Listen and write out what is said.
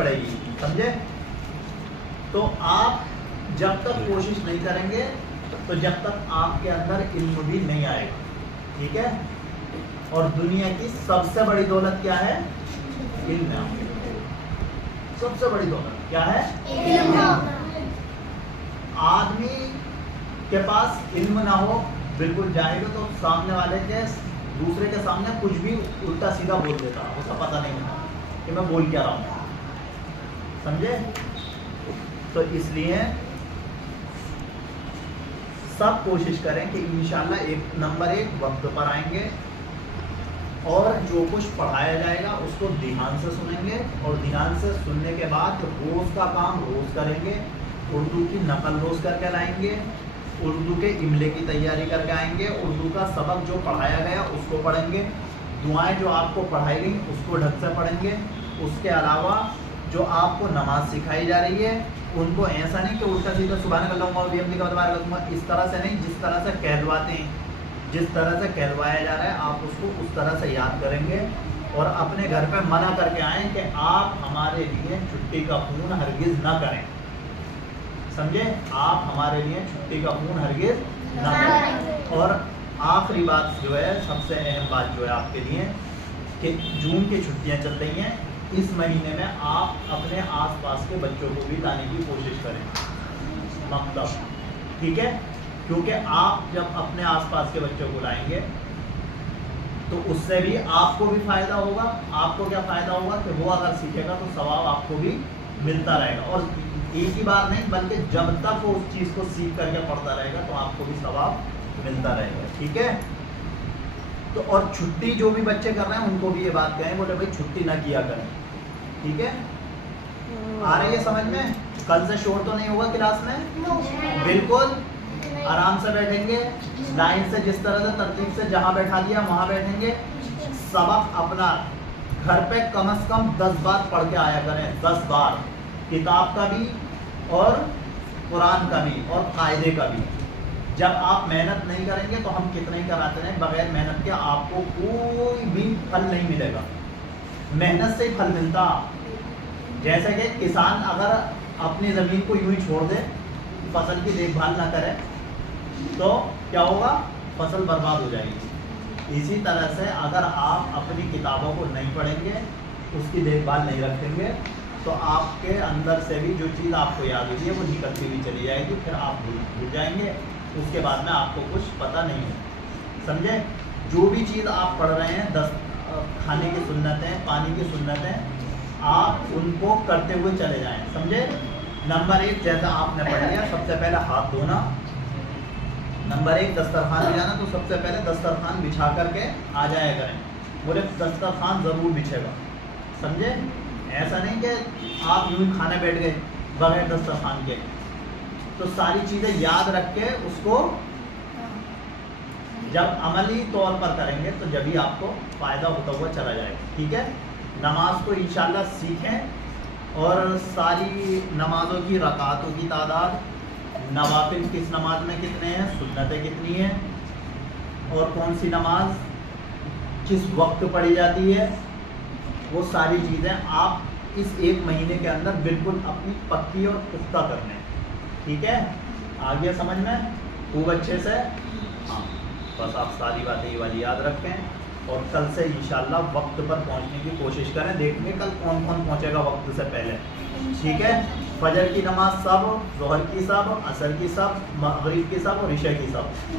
پڑے گی, سمجھے. تو آپ جب تک کوشش نہیں کریں گے تو جب تک آپ کے اندر علم بھی نہیں آئے گا, ٹھیک ہے. اور دنیا کی سب سے بڑی دولت کیا ہے؟ علم ہے. سب سے بڑی دولت کیا ہے؟ علم. آدمی کے پاس علم نہ ہو, بالکل جائے گا تو سامنے والے کے دوسرے کے سامنے کچھ بھی الٹا سیدھا بول دیتا, اسے پتہ نہیں ہوتا کہ میں بول کیا رہا ہوں, سمجھے. تو اس لیے سب کوشش کریں کہ انشاءاللہ نمبر 1 وقت پر آئیں گے, اور جو کچھ پڑھایا جائے گا اس کو دھیان سے سنیں گے, اور دھیان سے سننے کے بعد روز کا کام روز کریں گے. اردو کی نقل روز کر کے لائیں گے, اردو کے املے کی تیاری کر کے آئیں گے, اردو کا سبق جو پڑھایا گیا اس کو پڑھیں گے, دعائیں جو آپ کو پڑھائی گئیں اس کو ڈھنگ سے پڑھیں گے. اس کے علاوہ جو آپ کو نماز سکھائی جا رہی ہے ان کو ایسا نہیں کہ الٹا سیدھا سبحان اللہ و بحمدہ کا تبارک اسمہ, اس طرح سے نہیں, جس طرح سے کہلواتے ہیں, جس طرح سے کہلوایا جا رہا ہے آپ اس کو اس طرح سے یاد کریں گے. اور اپنے گھر پہ منع کر کے آئیں کہ آپ ہمارے لیے چھٹی کا فون ہرگز نہ کریں, سمجھے. آپ ہمارے لیے چھٹی کا فون ہرگز نہ کریں. اور آخری بات جو ہے, سب سے اہم بات جو ہے آپ کے لیے, کہ جون کی چھٹیاں چل رہی ہیں, اس مہینے میں آپ اپنے آس پاس کے بچوں کو بھی لانے کی کوشش کریں مکتب, ٹھیک ہے. کیونکہ آپ جب اپنے آس پاس کے بچوں کو لائیں گے تو اس سے بھی آپ کو بھی فائدہ ہوگا. آپ کو کیا فائدہ ہوگا کہ وہ اگر سیکھے گا تو ثواب آپ کو بھی ملتا رہے گا, اور ایک ہی بار نہیں بلکہ جب تک وہ اس چیز کو سیکھ کر کے پڑھتا رہے گا تو آپ کو بھی ثواب ملتا رہے گا, ٹھیک ہے. تو اور چھٹی جو بھی بچے کر رہے ہیں ان کو بھی یہ بات کہیں, بولے بھائی چھٹی نہ کیا کریں, ٹھیک ہے. آ رہی ہے سمجھ میں؟ کل سے شور تو نہیں ہوگا کلاس میں, بالکل آرام سے بیٹھیں گے, لائن سے جس طرح سے ترتیب سے جہاں بیٹھا دیا وہاں بیٹھیں گے. سبق اپنا گھر پہ کم از کم 10 بار پڑھ کے آیا کریں, 10 بار, کتاب کا بھی اور قرآن کا بھی اور قاعدے کا بھی. جب آپ محنت نہیں کریں گے تو ہم کتنے ہی کراتے رہیں, بغیر محنت کے آپ کو کوئی بھی پھل نہیں ملے گا. محنت سے ہی پھل ملتا. جیسے کہ کسان اگر اپنی زمین کو یوں ہی چھوڑ دے, فصل کی دیکھ بھال نہ کرے تو کیا ہوگا, فصل برباد ہو جائے گی. اسی طرح سے اگر آپ اپنی کتابوں کو نہیں پڑھیں گے, اس کی دیکھ بھال نہیں رکھیں گے, تو آپ کے اندر سے بھی جو چیز آپ کو یاد ہوئی ہے وہ نکلتی ہوئی چلی جائے گی, پھر آپ بھول جائیں گے. اس کے بعد میں آپ کو کچھ پتہ نہیں ہے, سمجھے. جو بھی چیز آپ پڑھ رہے ہیں, کھانے کی سنتیں, پانی کی سنتیں, آپ ان کو کرتے ہوئے چلے جائیں, سمجھے. نمبر 1 جیسا آپ نے پڑھ لیا, سب سے پہلے ہاتھ دھونا. نمبر 1 دسترخوان بچھانا, تو سب سے پہلے دسترخوان بچھا کر کے آ جایا کریں. بولے دسترخوان ضرور بچھے گا, سمجھے. ایسا نہیں کہ آپ یوں ہی کھانے بیٹھ گئے بغیر دسترخوان کے. تو ساری چیزیں یاد رکھ کے اس کو جب عملی طور پر کریں گے تو جبھی آپ کو فائدہ ہوتا ہوا چلا جائے گا, ٹھیک ہے. نماز کو انشاءاللہ سیکھیں, اور ساری نمازوں کی رکعتوں کی تعداد, نوافل کس نماز میں کتنے ہیں, سنتیں کتنی ہیں, اور کون سی نماز کس وقت پڑھی جاتی ہے, وہ ساری چیزیں آپ اس 1 مہینے کے اندر بالکل اپنی پکی اور پختہ کرنے, ٹھیک ہے. آ گیا سمجھ میں خوب اچھے سے. ہاں, بس آپ ساری باتیں یہ والی یاد رکھیں, اور کل سے انشاءاللہ وقت پر پہنچنے کی کوشش کریں. دیکھیں گے کل کون کون پہنچے گا وقت سے پہلے, ٹھیک ہے. فجر کی نماز سب, ظہر کی سب, عصر کی سب, مغرب کی سب اور عشاء کی سب.